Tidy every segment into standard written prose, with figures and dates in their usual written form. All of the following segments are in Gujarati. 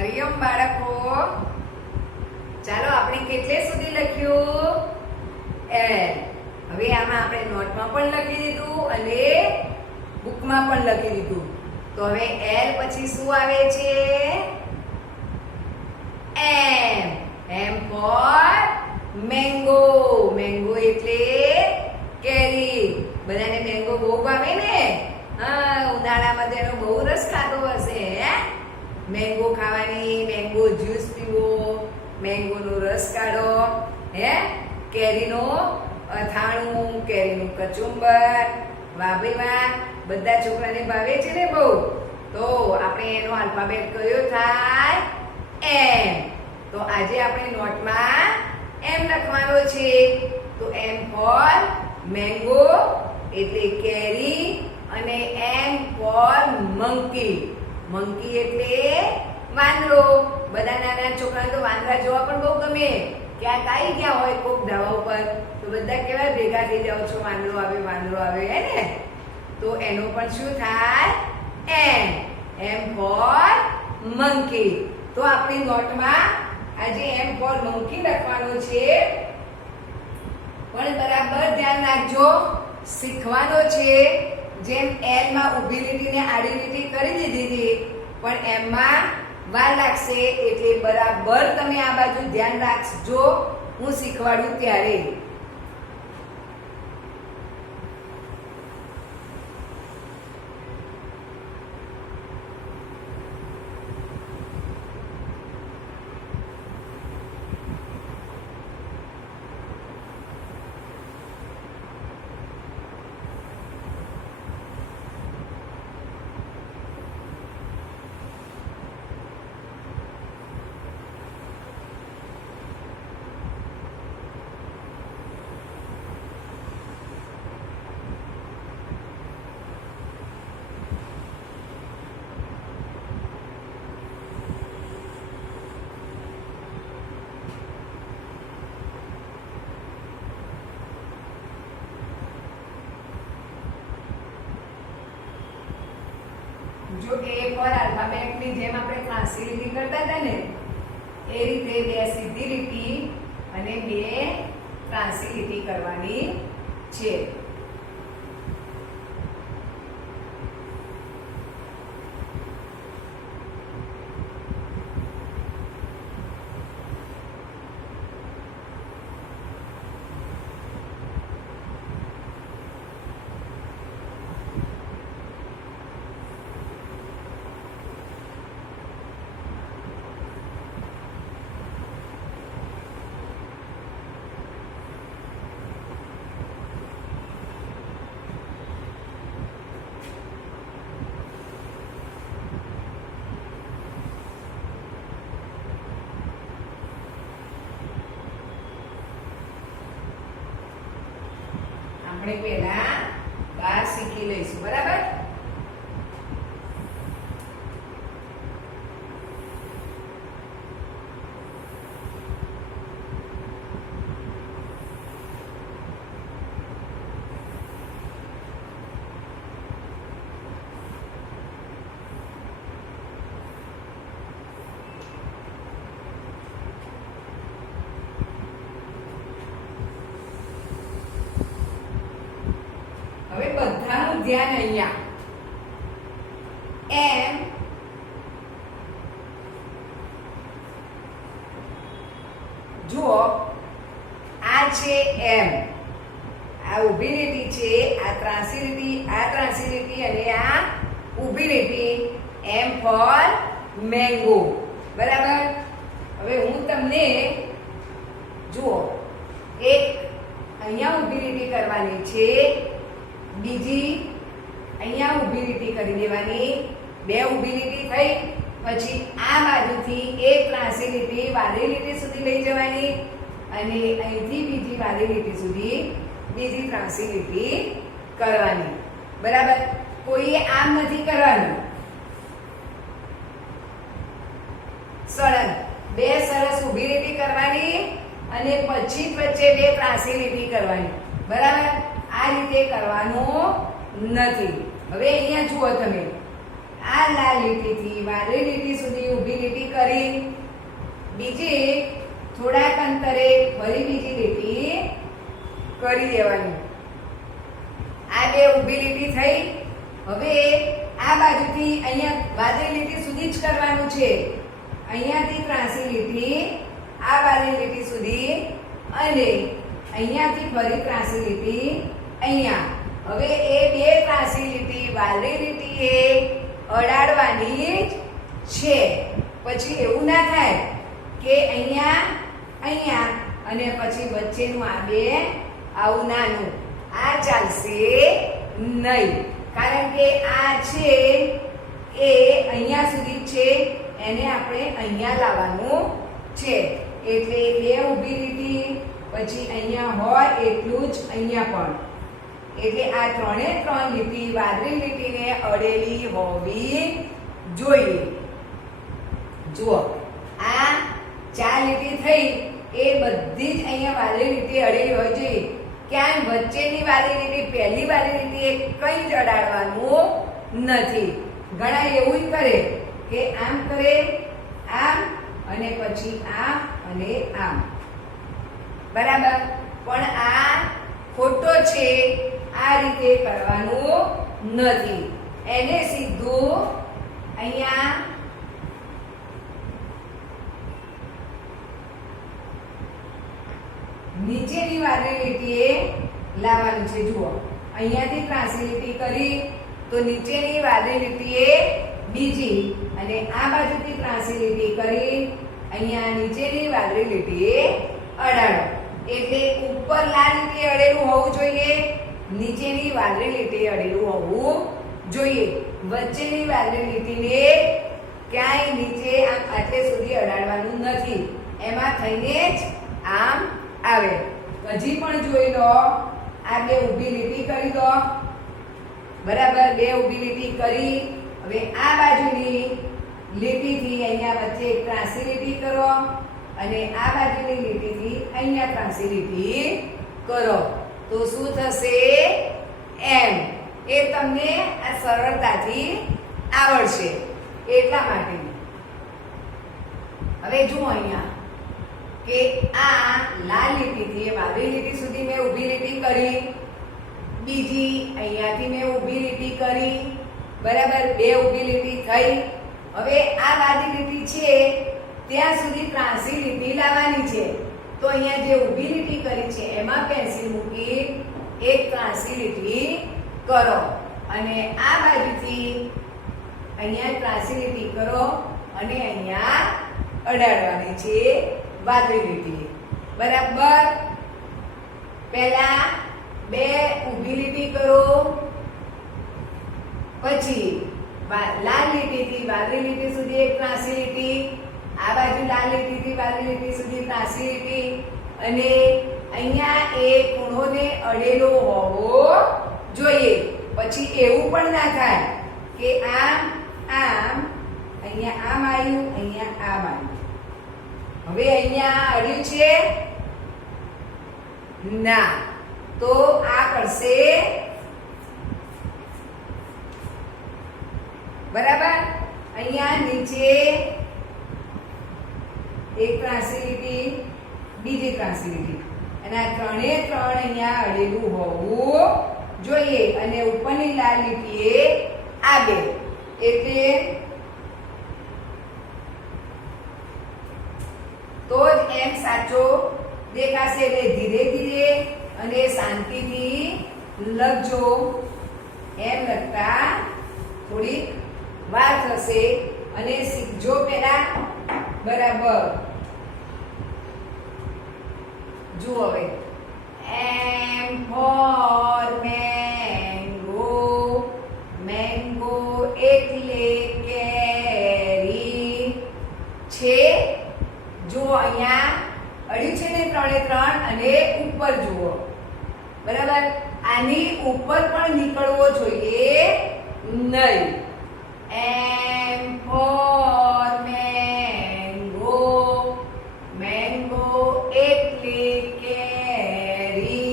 હરિઓમ બાળકો, ચાલો આપણે કેટલે સુધી લખ્યું? એલ. હવે આમાં આપણે નોટમાં પણ લખી દીધું અને બુકમાં પણ લખી દીધું. તો હવે એલ પછી શું આવે છે? એમ. એમ ફોર મેંગો. મેંગો એટલે કેરી. બધાને મેંગો બહુ ભાવે ને? હા, ઉનાળામાં તેનો બહુ રસ ખાતો હશે. મેંગો ખાવાની, મેંગો જ્યુસ પીવો, મેંગોનો રસ કાઢો, કેરીનો અથાણું, કેરીનું કચુંબર. વાહ ભાઈ વાહ, બધા છોકરાને ભાવે છે ને બહુ. તો આપણે એનો આલ્ફાબેટ કયો થાય? એમ. તો આજે આપણે નોટમાં એમ લખવાનો છે. તો એમ ફોર મેંગો એટલે કેરી અને એમ ફોર મંકી. મંકી એટલે વાંદરો. બધા નાના છોકરાને તો વાંદરા જોવા પણ બહુ ગમે. ક્યાંક આવી ગયા હોય કોક ધાબા ઉપર તો બધા કેવા ભેગા થઈ જાવ છો, વાંદરો આવે, હે ને? તો એનો પણ શું થાય? એમ. એમ ફોર મંકી. તો આપણી નોટમાં આજે એમ ફોર મંકી લખવાનું છે. પણ બરાબર ધ્યાન રાખજો, શીખવાનો છે. જેમ એલ માં ઊભી લીટીને આડી લીટી કરી દીધી હતી, પણ એમાં વાર લાગશે. એટલે બરાબર તમે આ બાજુ ધ્યાન રાખજો હું શીખવાડું ત્યારે. જો એ પર આલ્ફાબેટની જેમ આપણે ત્રાંસી લીટી કરતા હતા ને, એ રીતે બે સીધી લીટી અને બે ત્રાંસી લીટી કરવાની છે. આપણે પહેલા 12 શીખી લઈશું, બરાબર? હવે બધાનું ધ્યાન અહીંયા. એમ જુઓ, આ છે એમ, આ ઊભી લીટી છે, આ ત્રાંસી લીટી અને આ ઊભી લીટી. એમ ફોર મેંગો, બરાબર? હવે હું તમને જુઓ, એક અહીંયા ઊભી લીટી કરવાની છે, બીજી અહીંયા ઊભી લીટી કરી દેવાની. બે ઊભી લીટી થઈ પછી આ બાજુથી એક ત્રાંસી લીટી વાદળી લીટી સુધી લઈ જવાની અને અહીંથી બીજી વાદળી લીટી સુધી બીજી ત્રાંસી લીટી કરવાની, બરાબર? કોઈએ આમ નથી કરવાનું. સળંગ બે સરસ ઊભી લીટી કરવાની અને પછી વચ્ચે બે ત્રાંસી લીટી કરવાની, બરાબર? આ રીતે કરવાનું નથી. હવે અહીંયા જુઓ તમે, આ લાલ લીટીથી વાદળી લીટી સુધી ઊભી લીટી કરી, બીજી થોડાક અંતરે ફરી બીજી લીટી કરી દેવાની. આ બે ઊભી લીટી થઈ. હવે આ બાજુથી અહીંયા વાદળી લીટી સુધી જ કરવાનું છે. અહીંયાથી ત્રાંસી લીટી આ વાદળી લીટી સુધી અને અહીંયાથી ફરી ત્રાંસી લીટી અહીંયા. હવે એ બે ત્રાંસી લીટી વાદળી લીટીએ અડાડવાની જ છે. પછી એવું ના થાય કે અહીંયા અને પછી વચ્ચેનું આ બે આવું નાનું, આ ચાલશે નહીં. કારણ કે આ છે એ અહીંયા સુધી છે, એને આપણે અહીંયા લાવવાનું છે. એટલે બે ઊભી લીટી, પછી અહીંયા હોય એટલું જ અહીંયા પણ. એટલે આ ત્રણે ત્રણ લીટી વાદળી લીટીને અડેલી હોવી જોઈએ. જુઓ, આ ચાર લીટી થઈ એ બધી જ અહીંયા વાદળી લીટી અડેલી હોવી જોઈએ. ક્યાંય વચ્ચેની વાદળી લીટી પહેલી વાદળી લીટી કંઈ જ અડાડવાનું નથી. ઘણા એવું કરે કે આમ કરે, આમ અને પછી આમ અને આમ, બરાબર. પણ આ ખોટો છે. આ રીતે કરવાનું નથી. એને સીધું અહીંયા નીચેની વાદળી લીટીએ લાવવાનું છે. જુઓ, અહીંયાથી ત્રાંસી લીટી કરી તો નીચેની વાદળી લીટીએ બીજી, અને આ બાજુથી ત્રાંસી લીટી કરી અહીંયા નીચેની વાદળી લીટીએ અડાડો. એટલે ઉપર લાલ લીટી અડેલું હોવું જોઈએ, નીચેની વાદળી લીટી અડેલું હોવું જોઈએ. વચ્ચેની વાદળી લીટીને ક્યાંય નીચે આમ આટલે સુધી અડાડવાનું નથી. એમાં થઈને જ આમ આવે. હજી પણ જોઈ લો, આ બે ઊભી લીટી કરી દો, બરાબર. બે ઊભી લીટી કરી. હવે આ બાજુની લીટીથી અહીંયા વચ્ચે એક ત્રાંસી લીટી કરો અને આ બાજુની લીટીથી અહીંયા ત્રાંસી લીટી કરો. તો શું થશે? એમ. એ તમને આ સરળતાથી આવડશે એટલા માટે. હવે જુઓ અહીંયા કે આ લાલ લીટીથી વાદળી લીટી સુધી મેં ઊભી લીટી કરી, બીજી અહીંયાથી મેં ઊભી લીટી કરી, બરાબર. બે ઊભી લીટી થઈ. હવે આ વાદળી લીટી છે ત્યાં સુધી ત્રાંસી લીટી લાવવાની છે. તો અહીંયા જે ઊભી લીટી કરી છે એમાં પેન્સિલ મૂકી એક ત્રાંસી લીટી કરો અને આ બાજુથી અહીંયા ત્રાંસી લીટી કરો અને અહીંયા અડાડવાની છે વાદળી લીટી, બરાબર. પહેલા બે ઊભી લીટી કરો, પછી લાલ લીટીથી વાદળી લીટી સુધી એક ત્રાંસી લીટી, આ બાજુ લાલ લીટીથી વાદળી લીટી સુધી ત્રાંસી લીટી, અને અહીંયા એક ખૂણોને અડેલો હોવો જોઈએ. પછી એવું પણ ના થાય કે આમ અહીંયા આમ આવ્યું, અહીંયા આમ આવ્યું. હવે અહીંયા અડ્યું છે ના, તો આ કરશે, બરાબર. અહીંયા નીચે એક ત્રાંસી લીટી, બીજી ત્રાંસી લીટી, અને આ ત્રણે ત્રણ અહીંયા અડેલું હોવું જોઈએ. અને ઉપરની લાલ લીટીએ આ બે, એટલે તો જ એમ સાચો દેખાશે. એટલે ધીરે ધીરે અને શાંતિથી લખજો. એમ લખતા થોડીક વાર થશે અને શીખજો પહેલા, બરાબર. જુઓ હવે, M for mango, mango એટલે કેરી છે. જો અહીંયા અડ્યું છે ને ત્રણે ત્રણ, અને ઉપર જુઓ, બરાબર. આની ઉપર પણ નીકળવો જોઈએ નહીં. M for mango, mango એટલે કેરી.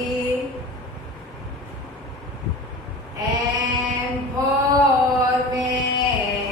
M for mango.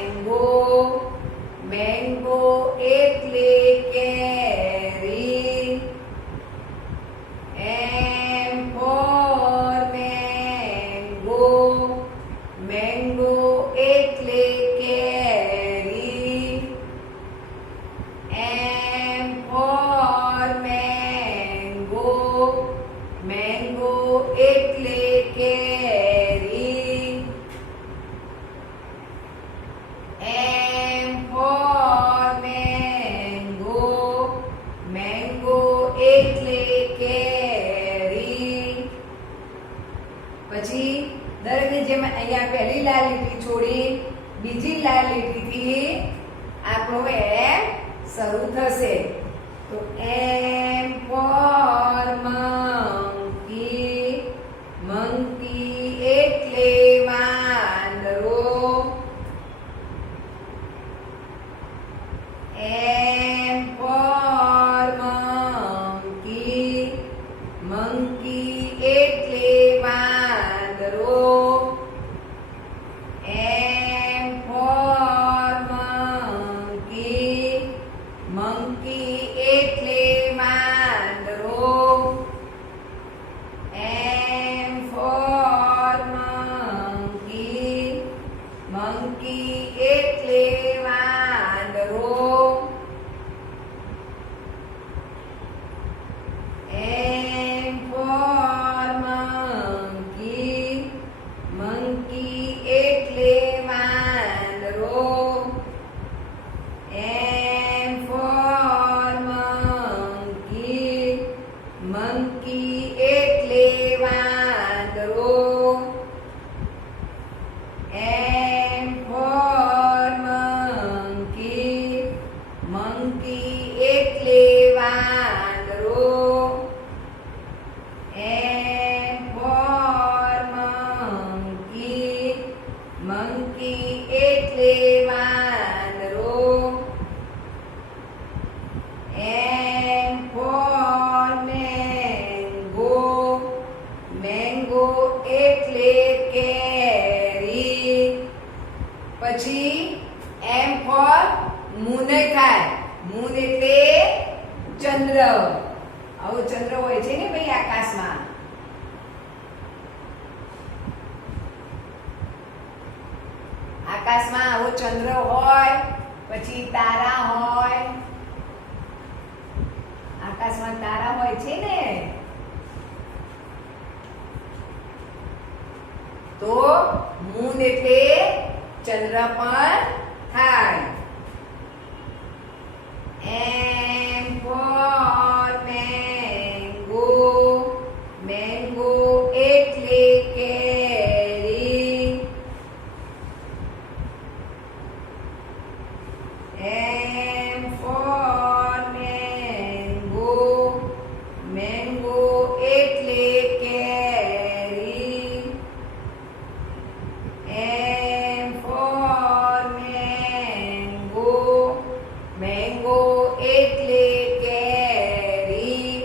અહીંયા પહેલી લાલ લીટી છોડી બીજી લાલ લીટીથી આપણો એમ શરૂ થશે. તો એમ ફોર મંકી, મંકી એટલે વાંદરો. એમ ફોર મંકી, મંકી એટલે વાંદરો. એમ ફોર મંકી, મંકી એટલે વાંદરો. એમ ફોર મંકી, મંકી એટલે વાંદરો. એમ ફોર મંકી, મંકી એટલે વાંદરો. એમ ફોર મંકી, મંકી એટલે વાંદરો. એમ ફોર મંકી, મંકી એટલે વાંદરો. એમ ફોર મંકી, મંકી એટલે વાંદરો. એમ ફોર મેંગો, મેંગો એટલે કેરી. પછી એમ ફોર મૂન થાય. મૂન એટલે ચંદ્ર. આવો ચંદ્ર હોય છે ને ભાઈ આકાશમાં. આકાશમાં આવો ચંદ્ર હોય, પછી તારા હોય. આકાશમાં તારા હોય છે ને. તો મૂન એટલે ચંદ્ર પણ થાય. એમ ફોર મેંગો, મેંગો એટલે કેરી. એમ ફોર મેંગો, મેંગો એટલે કેરી. એમ ફોર મેંગો, મેંગો એટલે કેરી.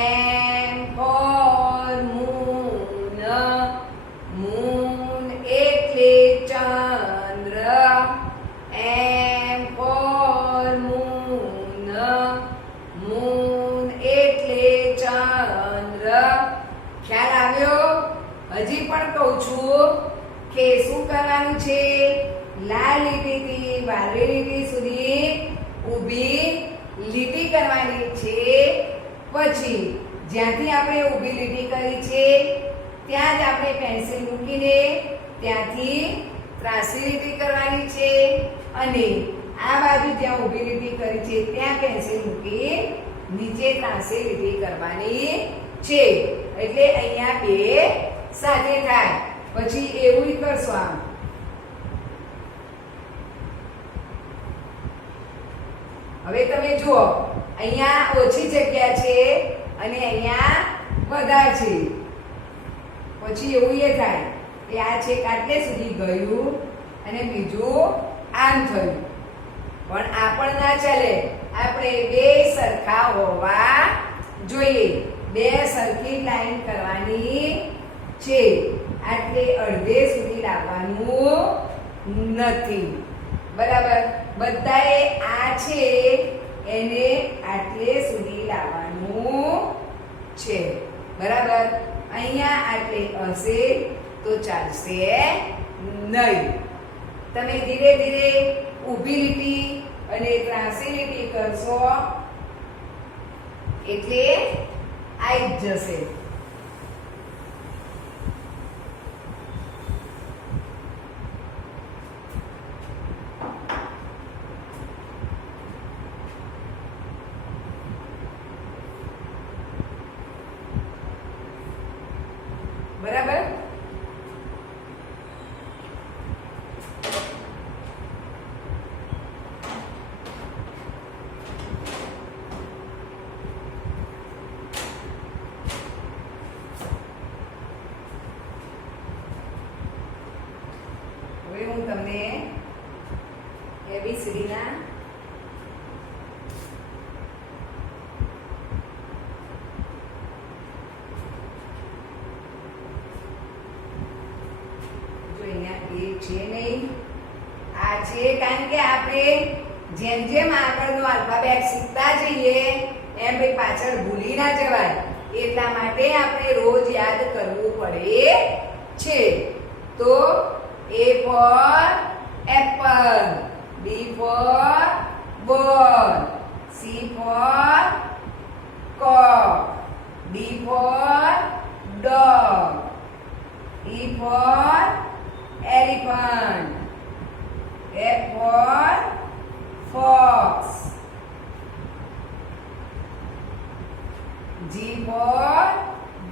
એમ ફોર મૂન, મૂન એટલે ચંદ્ર. એમ ફોર મૂન, મૂન એટલે ચંદ્ર. ખ્યાલ આવ્યો? હજી પણ કહું છું કે શું કરવાનું છે? લાલ લીટીથી વાદળી લીટી સુધી ઊભી લીટી કરવાની છે. પછી જ્યાંથી આપણે ઊભી લીટી કરી છે ત્યાં જ આપણે પેન્સિલ મૂકીને ત્યાંથી ત્રાસી લીટી કરવાની છે. અને આ બાજુ જ્યાં ઊભી લીટી કરી છે ત્યાં પેન્સિલ મૂકી નીચે ત્રાસી લીટી કરવાની છે. એટલે અહીંયા બે સાથે થાય. પછી એવું કરશો આમ. હવે તમે જુઓ, અહીંયા ઓછી જગ્યા છે અને અહીંયા વધારે છે. પછી એવું એ થાય કે આ છેક આટલે સુધી ગયું અને બીજું આમ થયું. પણ આ પણ ના ચાલે. આપણે બે સરખા હોવા જોઈએ. બે સરખી લાઈન કરવાની છે. આટલે અડધે સુધી લાવવાનું નથી. બરાબર? બધાએ આ છે એને આટલે સુધી લાવવાનું છે. બરાબર? અહીંયા આટલે હશે તો ચાલશે નહીં. તમે ધીરે ધીરે ઊભી લીટી અને ત્રાસી લીટી કરશો એટલે આવી જ જશે. બરાબર? છે નહીં. આ છે કારણ કે આપણે જેમ જેમ આગળનો આલ્ફાબેટ શીખતા જઈએ એમ ભાઈ પાછળ ભૂલી ના જવાય એટલા માટે આપણે રોજ યાદ કરવું પડે છે. તો A for apple, B for ball, C for cock, D for dog, E for elephant, F for fox, G for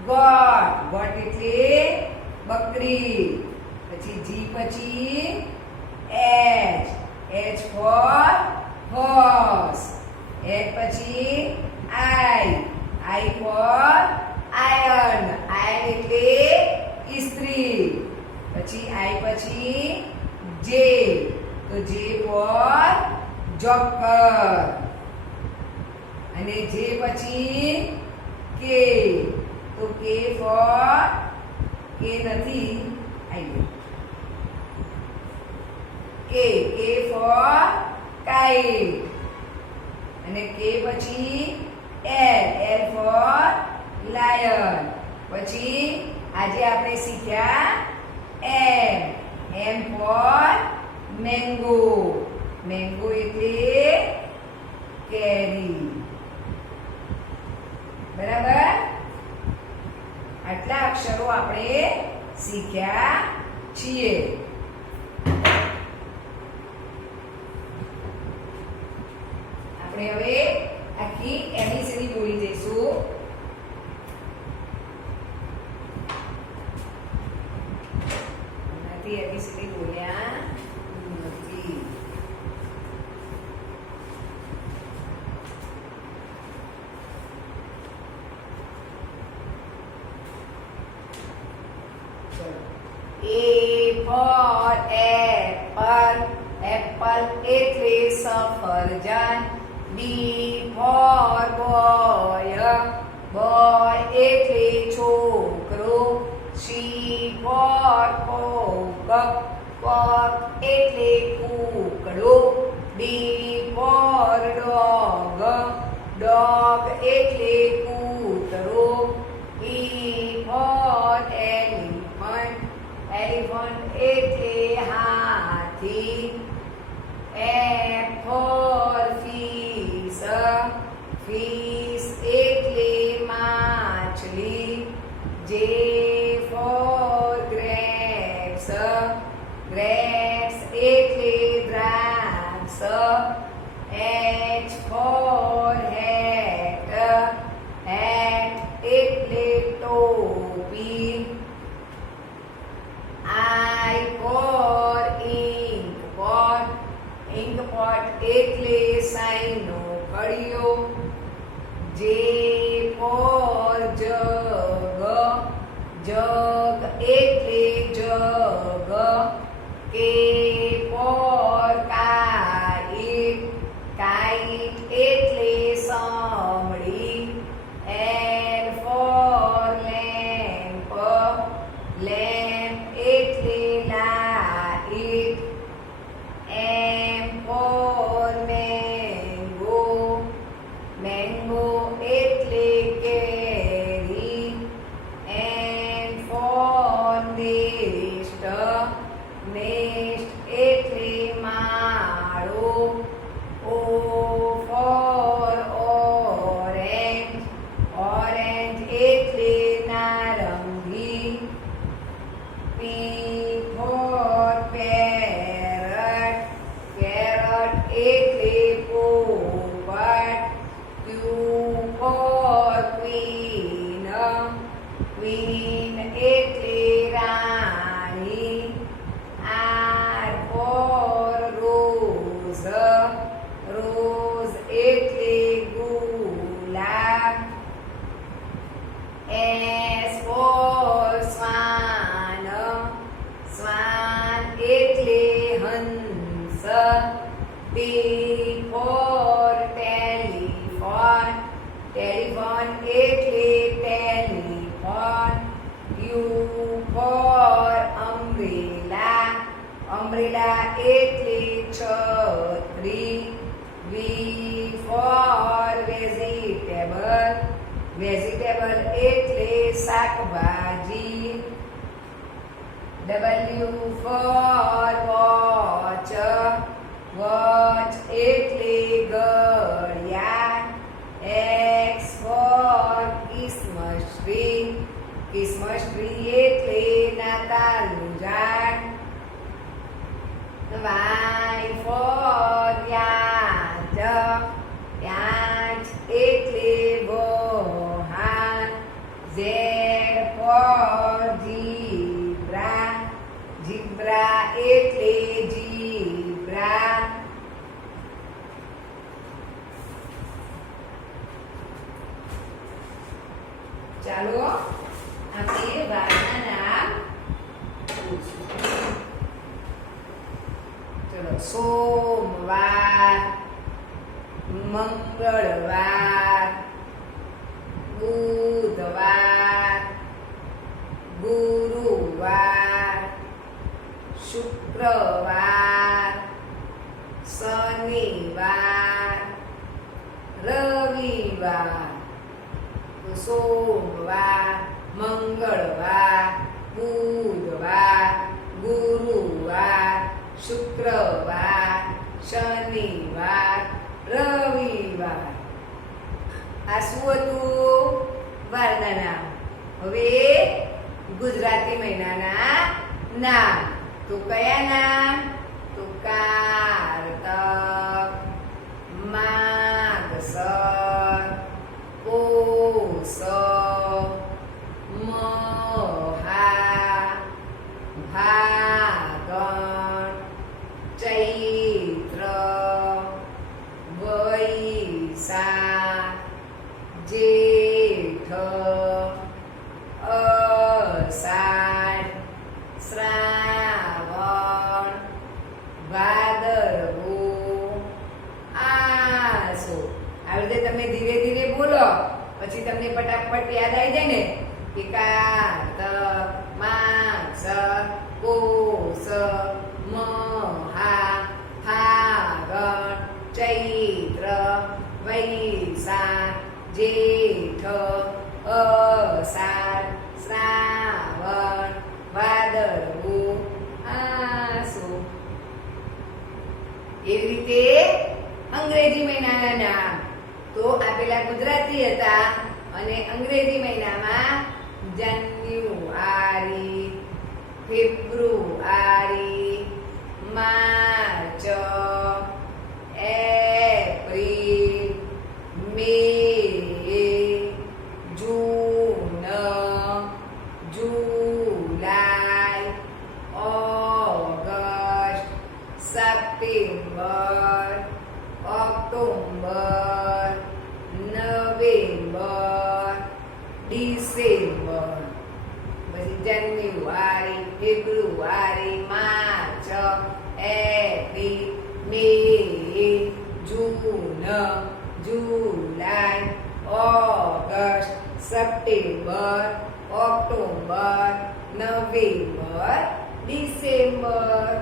goat, goat એટલે બકરી. પછી G પછી H, H for horse, H પછી I for iron, iron એટલે ઇસ્ત્રી. પછી I પછી J, તો J for joker. અને J પછી K, તો K for K નથી આવી K for kite. અને K પછી L for lion. પછી આજે આપણે શીખ્યા M for mango, mango એટલે કેરી. બરાબર, આટલા અક્ષરો આપણે શીખ્યા છીએ. આપણે હવે આખી એબીસીડી બોલી જઈશું. આથી એબીસીડી બોલ્યા નથી. A for apple, apple એટલે સફરજન. B for boy, boy એટલે છોકરો. C for cock, cock એટલે કૂકડો. D for dog, dog એટલે કૂતરો. E for elephant, elephant એટલે હાથી. F for fish, fish એટલે માછલી. J for grapes, grapes એટલે દ્રાક્ષ. H for hat, hat એટલે ટોપી. I for ink pot, ink pot એટલે સાઈનો કડિયો. J for jug, jug એટલે જગ. K for kite, kite એટલે સાંભળી. L for lamp, lamp એટલે light. M for mango, mango એટલે કેરી. N for nest, nest એટલે માળો. O for orange, orange એટલે નારંગી. P for parrot, parrot એટલે પોપટ. Q for queen, queen એટલે રાણી. R for rose, rose એટલે ગુલાબ. S for swan, swan એટલે હંસ. T for telephone, telephone એટલે ટેલિફોન. અમરેલા એટલે છત્રી. V for vegetable. વેજીટેબલ એટલે શાકભાજી. W for watch. વોચ એટલે ઘડિયાળ. X for Christmas tree. Christmas tree એટલે નાતાલનું ઝાડ. Y for યાદ. યાદ એટલે વહાણ. Z for zebra. ઝીબ્રા એટલે ઝીબ્રા. ચાલો આપણે વારના નામ ચલો. સોમવાર, મંગળવાર, બુધવાર, ગુરુવાર, શુક્રવાર, શનિવાર, રવિવાર. સોમવાર, મંગળવાર, બુધવાર, ગુરુવાર, શુક્રવાર, શનિવાર, રવિવાર. આ શું હતું? વારના નામ. હવે ગુજરાતી મહિનાના નામ. તો કયા નામ? તો કારતક, માગસર, પોષ, મહા, ફાગણ, ચૈત્ર, વૈશાખ, જેઠ, અષાઢ, શ્રાવણ, ભાદરવો, આસો. આવી રીતે તમે ધીરે ધીરે બોલો પછી તમને ફટાફટ યાદ આવી જાય ને કે કારતક, માગસર, પોષ, મહા, ફાગણ, ચૈત્ર, વૈશાખ, જેઠ, અષાઢ, શ્રાવણ, ભાદરવો, આસો. એવી રીતે અંગ્રેજી મહિનાના નામ. તો આ પેલા ગુજરાતી હતા અને અંગ્રેજી મહિનામાં જાન્યુઆરી, ફેબ્રુઆરી, માર્ચ, એપ્રિલ, મે, જૂન, જુલાઈ, ઓગસ્ટ, સપ્ટેમ્બર, ઓક્ટોબર, નવેમ્બર, ડિસેમ્બર. પછી જાન્યુઆરી, ફેબ્રુઆરી, માર્ચ, એપ્રિલ, મે, જૂન, જુલાઈ, ઓગસ્ટ, સપ્ટેમ્બર, ઓક્ટોબર, નવેમ્બર, ડિસેમ્બર.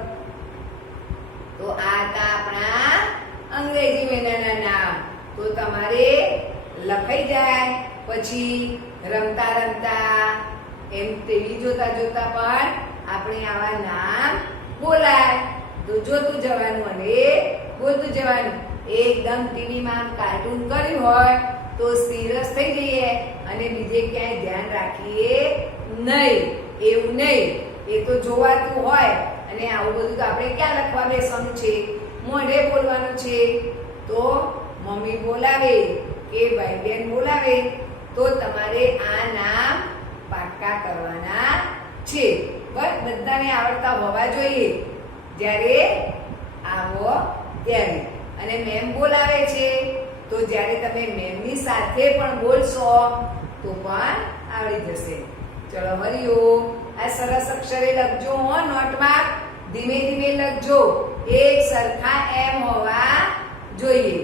તો આ હતા આપણા અંગ્રેજી મહિનાના નામ. તો તમારે લખાઈ જાય પછી રમતા રમતા એમ ટીવી જોતા જોતા પણ આપણે આવા નામ બોલાય. તો જોતું જવાનું અને બોલતું જવાનું. એકદમ ટીવીમાં કાર્ટૂન કર્યું હોય તો સિરિયસ થઈ જઈએ અને બીજે ક્યાંય ધ્યાન રાખીએ નહીં. એવું નહીં, એ તો જોવાતું હોય અને આવું બધું તો આપણે ક્યાં લખવા બેસવાનું છે? મોઢે બોલવાનું છે. તો મમ્મી બોલાવે કે ભાઈ બેન બોલાવે તો તમારે આ નામ પાક્કા કરવાના છે. બસ બધાને આવડતા હોવા જોઈએ જ્યારે આવો ત્યારે. અને મેમ બોલાવે છે તો જ્યારે તમે મેમની સાથે પણ બોલશો તો પણ આવડી જશે. ચલો હરિઓમ. આ સરસ અક્ષરે લખજો હો નોટમાં. ધીમે ધીમે લખજો. એક સરખા એમ હોવા જોઈએ.